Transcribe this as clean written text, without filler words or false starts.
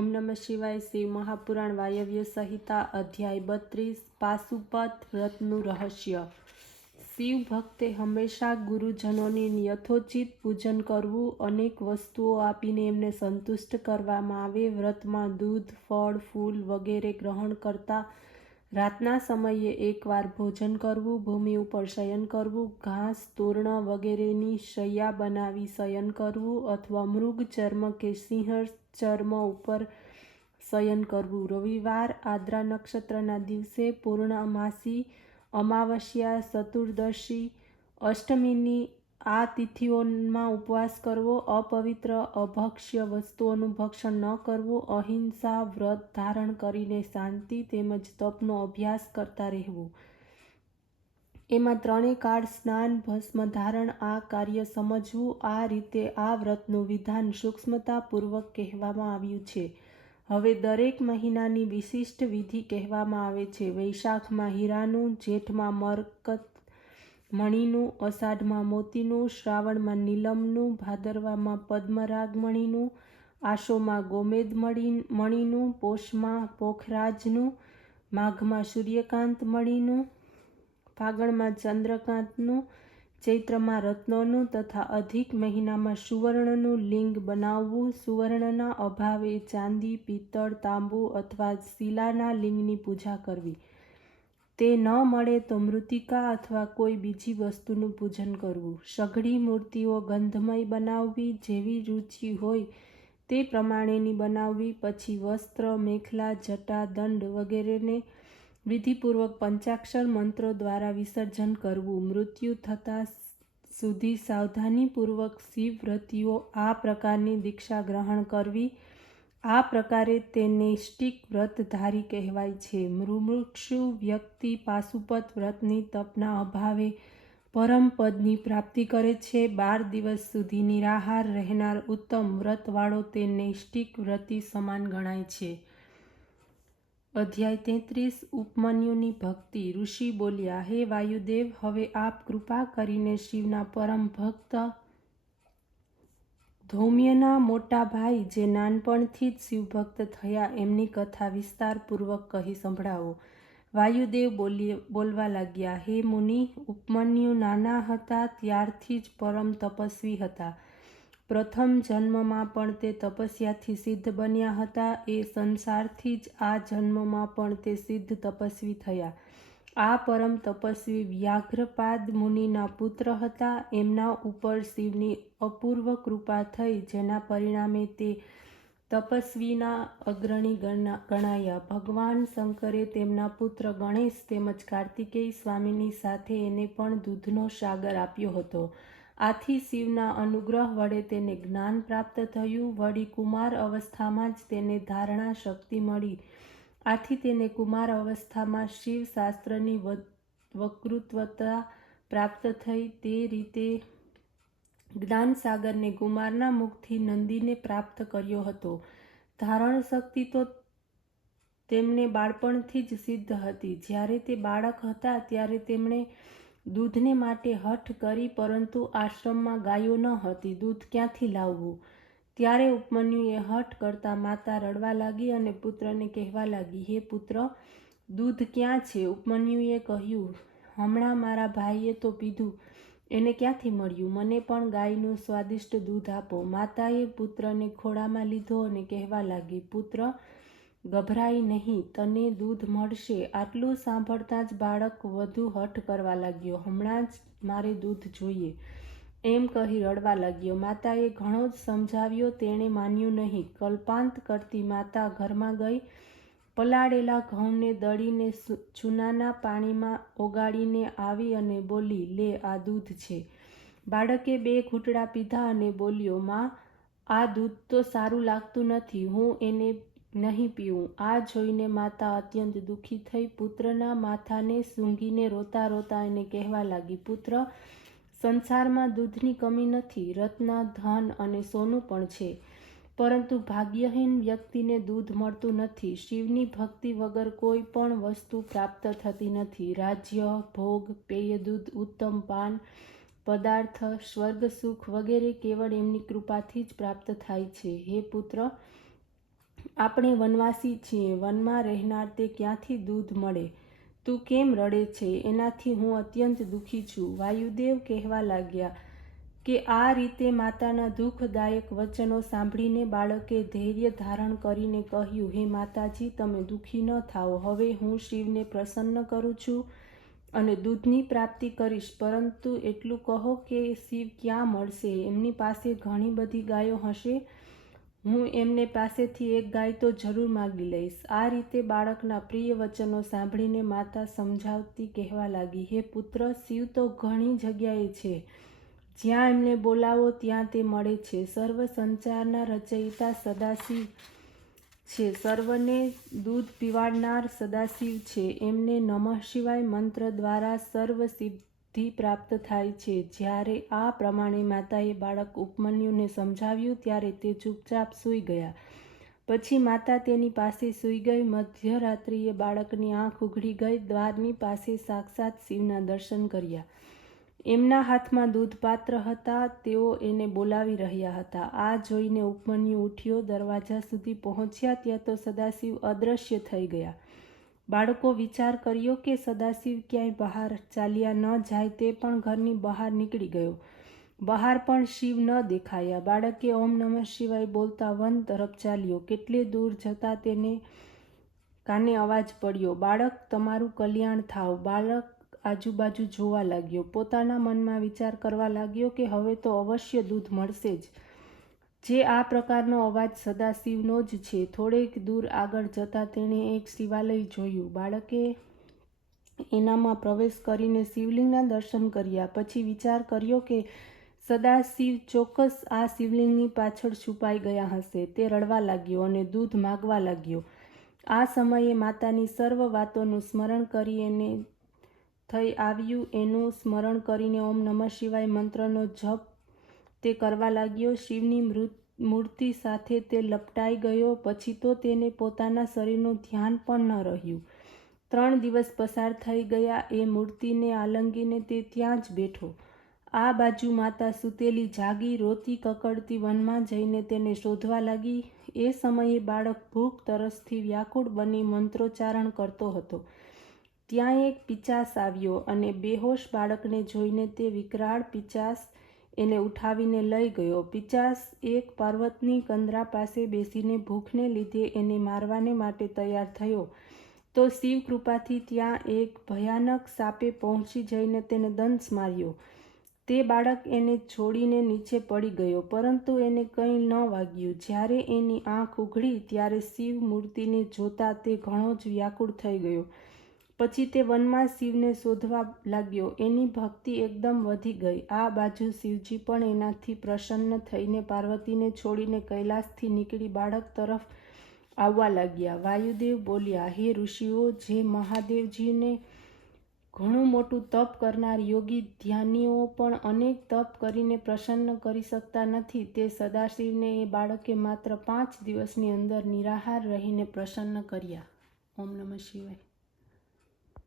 ओम नमः शिवाय। शिव महापुराण वायव्य संहिता अध्याय 32 पाशुपत व्रतનું રહસ્ય। શિવ ભક્તે હંમેશા ગુરુજનોની યથોચિત પૂજન કરવું, અનેક વસ્તુઓ આપીને એમને સંતુષ્ટ કરવામાં આવે, વ્રતમાં દૂધ, ફળ, ફૂલ વગેરે ગ્રહણ કરતા, રાતના સમયે એકવાર ભોજન કરવું, ભૂમિ ઉપર શયન કરવું, ઘાસ, તોરણ વગેરેની શૈયા બનાવી શયન કરવું અથવા મૃગ ચર્મ કે સિંહ ચર્મ ઉપર શયન કરવું। રવિવાર, આદ્રા નક્ષત્રના દિવસે, પૂર્ણમાસી, અમાવસ્યા, ચતુર્દશી, અષ્ટમીની આ તિથિઓમાં ઉપવાસ કરવો, અપવિત્ર અભક્ષ્ય વસ્તુઓનું ભક્ષણ ન કરવું, અહિંસા વ્રત ધારણ કરીને શાંતિ તેમજ તપનો અભ્યાસ કરતા રહેવું। એમાં ત્રણેય કાળ સ્નાન, ભસ્મ ધારણ આ કાર્ય સમજવું। આ રીતે આ વ્રતનું વિધાન સૂક્ષ્મતાપૂર્વક કહેવામાં આવ્યું છે। હવે દરેક મહિનાની વિશિષ્ટ વિધિ કહેવામાં આવે છે। વૈશાખમાં હીરાનું, જેઠમાં મરકત મણીનું, અષાઢમાં મોતીનું, શ્રાવણમાં નીલમનું, ભાદરવામાં પદ્મરાગ મણીનું, આશોમાં ગોમેદ મણીનું, પોષમાં પોખરાજનું, માઘમાં સૂર્યકાંત મણીનું, ફાગણમાં ચંદ્રકાંતનું, ચૈત્રમાં રત્નોનું તથા અધિક મહિનામાં સુવર્ણનું લિંગ બનાવવું। સુવર્ણના અભાવે ચાંદી, પિત્તળ, તાંબુ અથવા શિલાના લિંગની પૂજા કરવી। તે ન મળે તો મૃત્તિકા અથવા કોઈ બીજી વસ્તુનું પૂજન કરવું। સઘળી મૂર્તિઓ ગંધમય બનાવવી, જેવી રુચિ હોય તે પ્રમાણેની બનાવવી। પછી વસ્ત્ર, મેખલા, જટા, દંડ વગેરેને વિધિપૂર્વક પંચાક્ષર મંત્રો દ્વારા વિસર્જન કરવું। મૃત્યુ થતાં સુધી સાવધાનીપૂર્વક શિવવ્રતીઓ આ પ્રકારની દીક્ષા ગ્રહણ કરવી। આ પ્રકારે તે નૈષ્ટિક વ્રતધારી કહેવાય છે। મુમુક્ષુ વ્યક્તિ પાશુપત વ્રતની તપના અભાવે પરમપદની પ્રાપ્તિ કરે છે। 12 દિવસ સુધી નિરાહાર રહેનાર ઉત્તમ વ્રતવાળો તે નૈષ્ટિક વ્રતી સમાન ગણાય છે। અધ્યાય 33 ઉપમન્યુની ભક્તિ। ઋષિ બોલ્યા, હે વાયુદેવ, હવે આપ કૃપા કરીને શિવના પરમ ભક્ત ધૌમ્યના મોટા ભાઈ, જે નાનપણથી જ શિવભક્ત થયા, એમની કથા વિસ્તારપૂર્વક કહી સંભળાવો। વાયુદેવ બોલવા લાગ્યા, હે મુનિ, ઉપમન્યુ નાના હતા ત્યારથી જ પરમ તપસ્વી હતા। પ્રથમ જન્મમાં પણ તે તપસ્યાથી સિદ્ધ બન્યા હતા। એ સંસારથી જ આ જન્મમાં પણ તે સિદ્ધ તપસ્વી થયા। આ પરમ તપસ્વી વ્યાઘ્રપાદ મુનિના પુત્ર હતા। એમના ઉપર શિવની અપૂર્વ કૃપા થઈ, જેના પરિણામે તે તપસ્વીના અગ્રણી ગણાયા। ભગવાન શંકરે તેમના પુત્ર ગણેશ તેમજ કાર્તિકેય સ્વામીની સાથે એને પણ દૂધનો સાગર આપ્યો હતો। આથી શિવના અનુગ્રહ વડે તેને જ્ઞાન પ્રાપ્ત થયું। વળી કુમાર અવસ્થામાં જ તેને ધારણા શક્તિ મળી। આથી તેને કુમાર અવસ્થામાં શિવશાસ્ત્રની વકૃત્વતા પ્રાપ્ત થઈ। તે રીતે જ્ઞાનસાગરને કુમારના મુખથી નંદીને પ્રાપ્ત કર્યો હતો। ધારણ શક્તિ તો તેમને બાળપણથી જ સિદ્ધ હતી। જ્યારે તે બાળક હતા ત્યારે તેમણે દૂધને માટે હઠ કરી, પરંતુ આશ્રમમાં ગાયો ન હતી, દૂધ ક્યાંથી લાવવું? ત્યારે ઉપમન્યુએ હઠ કરતા માતા રડવા લાગી અને પુત્રને કહેવા લાગી, હે પુત્ર, દૂધ ક્યાં છે? ઉપમન્યુએ કહ્યું, હમણાં મારા ભાઈએ તો પીધું, એને ક્યાંથી મળ્યું? મને પણ ગાયનું સ્વાદિષ્ટ દૂધ આપો। માતાએ પુત્રને ખોળામાં લીધો અને કહેવા લાગી, પુત્ર, ગભરાઈ નહીં, તને દૂધ મળશે। આટલું સાંભળતાં જ બાળક વધુ હઠ કરવા લાગ્યો, હમણાં જ મારે દૂધ જોઈએ, એમ કહી રડવા લાગ્યો। માતાએ ઘણો જ સમજાવ્યો, તેણે માન્યું નહીં। કલ્પાંત કરતી માતા ઘરમાં ગઈ, પલાળેલા ઘઉંને દળીને ચૂનાના પાણીમાં ઓગાળીને આવી અને બોલી, લે, આ દૂધ છે। બાળકે 2 ઘૂંટડા પીધા અને બોલ્યો, માં, આ દૂધ તો સારું લાગતું નથી, હું એને નહીં પીવું। આ જોઈને માતા અત્યંત દુઃખી થઈ, પુત્રના માથાને સૂંઘીને રોતા રોતા એને કહેવા લાગી, પુત્ર, સંસારમાં દૂધની કમી નથી, રત્ન, ધન અને સોનું પણ છે, પરંતુ ભાગ્યહીન વ્યક્તિને દૂધ મળતું નથી। શિવની ભક્તિ વગર કોઈ પણ વસ્તુ પ્રાપ્ત થતી નથી। રાજ્ય, ભોગ, પેય દૂધ, ઉત્તમ પાન પદાર્થ, સ્વર્ગ સુખ વગેરે કેવળ એમની કૃપાથી જ પ્રાપ્ત થાય છે। હે પુત્ર, આપણે વનવાસી છીએ, વનમાં રહેનાર તે ક્યાંથી દૂધ મળે? તું કેમ રડે છે? એનાથી હું અત્યંત દુઃખી છું. વાયુદેવ કહેવા લાગ્યા કે આ રીતે માતાના દુઃખદાયક વચનો સાંભળીને બાળકે ધૈર્ય ધારણ કરીને કહ્યું, હે માતાજી, તમે દુઃખી ન થાઓ. હવે હું શિવને પ્રસન્ન કરું છું અને દૂધની પ્રાપ્તિ કરીશ, પરંતુ એટલું કહો કે શિવ ક્યાં મળશે? એમની પાસે ઘણી બધી ગાયો હશે. હું એમને પાસેથી એક ગાય તો જરૂર માગી લઈશ. આ રીતે બાળકના પ્રિય વચનો સાંભળીને માતા સમજાવતી કહેવા લાગી, હે પુત્ર, શિવ તો ઘણી જગ્યાએ છે. જ્યાં એમને બોલાવો ત્યાં તે મળે છે. સર્વ સંસારના રચયિતા સદાશિવ છે. સર્વને દૂધ પીવાડનાર સદાશિવ છે. એમને નમઃ શિવાય મંત્ર દ્વારા સર્વ સિદ્ધિ પ્રાપ્ત થાય છે. જ્યારે આ પ્રમાણે માતાએ બાળક ઉપમન્યુને સમજાવ્યું ત્યારે તે ચૂપચાપ સૂઈ ગયા. પછી માતા તેની પાસે સૂઈ ગઈ. મધ્યરાત્રિએ બાળકની આંખ ઉઘડી ગઈ. દ્વારની પાસે સાક્ષાત શિવના દર્શન કર્યા. એમના હાથમાં દૂધપાત્ર હતા. તેઓ એને બોલાવી રહ્યા હતા. આ જોઈને ઉપમન્યુ ઉઠ્યો. દરવાજા સુધી પહોંચ્યા ત્યાં તો સદાશિવ અદૃશ્ય થઈ ગયા. બાળકો વિચાર કર્યો કે સદાશિવ ક્યાંય બહાર ચાલ્યા ન જાય. તે પણ ઘરની બહાર નીકળી ગયો. બહાર પણ શિવ ન દેખાયા. બાળકે ઓમ નમઃ શિવાય બોલતા વન તરફ ચાલ્યો. કેટલે દૂર જતા તેને કાને અવાજ પડ્યો, બાળક, તમારું કલ્યાણ થાવ. બાળક આજુબાજુ જોવા લાગ્યો. પોતાના મનમાં વિચાર કરવા લાગ્યો કે હવે તો અવશ્ય દૂધ મળશે જ. જે આ પ્રકારનો અવાજ સદાશિવનો જ છે. થોડેક દૂર આગળ જતાં તેણે એક શિવાલય જોયું. બાળકે એનામાં પ્રવેશ કરીને શિવલિંગના દર્શન કર્યા. પછી વિચાર કર્યો કે સદાશિવ ચોક્કસ આ શિવલિંગની પાછળ છુપાઈ ગયા હશે. તે રડવા લાગ્યો અને દૂધ માગવા લાગ્યો. આ સમયે માતાની સર્વ વાતોનું સ્મરણ કરી એને થઈ આવ્યું. એનું સ્મરણ કરીને ઓમ નમઃ શિવાય મંત્રનો જપ તે કરવા લાગ્યો. શિવની મૂર્તિ સાથે તે લપટાઈ ગયો. પછી તો તેને પોતાના શરીરનું ધ્યાન પણ ન રહ્યું. 3 દિવસ પસાર થઈ ગયા. એ મૂર્તિને આલંગીને તે ત્યાં જ બેઠો. આ બાજુ માતા સૂતેલી જાગી, રોતી કકડતી વનમાં જઈને તેને શોધવા લાગી. એ સમયે બાળક ભૂખ તરસથી વ્યાકુળ બની મંત્રોચ્ચારણ કરતો હતો. ત્યાં એક પિચાસ આવ્યો અને બેહોશ બાળકને જોઈને તે વિકરાળ પિચાસ એને ઉઠાવીને લઈ ગયો. પિચાસ એક પર્વતની કંદરા પાસે બેસીને ભૂખને લીધે એને મારવાને માટે તૈયાર થયો. તો શિવ કૃપાથી ત્યાં એક ભયાનક સાપે પહોંચી જઈને તેને દંશ માર્યો. તે બાળક એને છોડીને નીચે પડી ગયો, પરંતુ એને કંઈ ન વાગ્યું. જ્યારે એની આંખ ઉઘડી ત્યારે શિવ મૂર્તિને જોતા તે ઘણો જ વ્યાકુળ થઈ ગયો. પછી તે વનમાં શિવને શોધવા લાગ્યો. એની ભક્તિ એકદમ વધી ગઈ. આ બાજુ શિવજી પણ એનાથી પ્રસન્ન થઈને પાર્વતીને છોડીને કૈલાસથી નીકળી બાળક તરફ આવવા લાગ્યા. વાયુદેવ બોલ્યા, હે ઋષિઓ, જે મહાદેવજીને ઘણું મોટું તપ કરનાર યોગી ધ્યાનીઓ પણ અનેક તપ કરીને પ્રસન્ન કરી શકતા નથી, તે સદાશિવને એ બાળકે માત્ર 5 દિવસની અંદર નિરાહાર રહીને પ્રસન્ન કર્યા. ઓમ નમઃ શિવાય.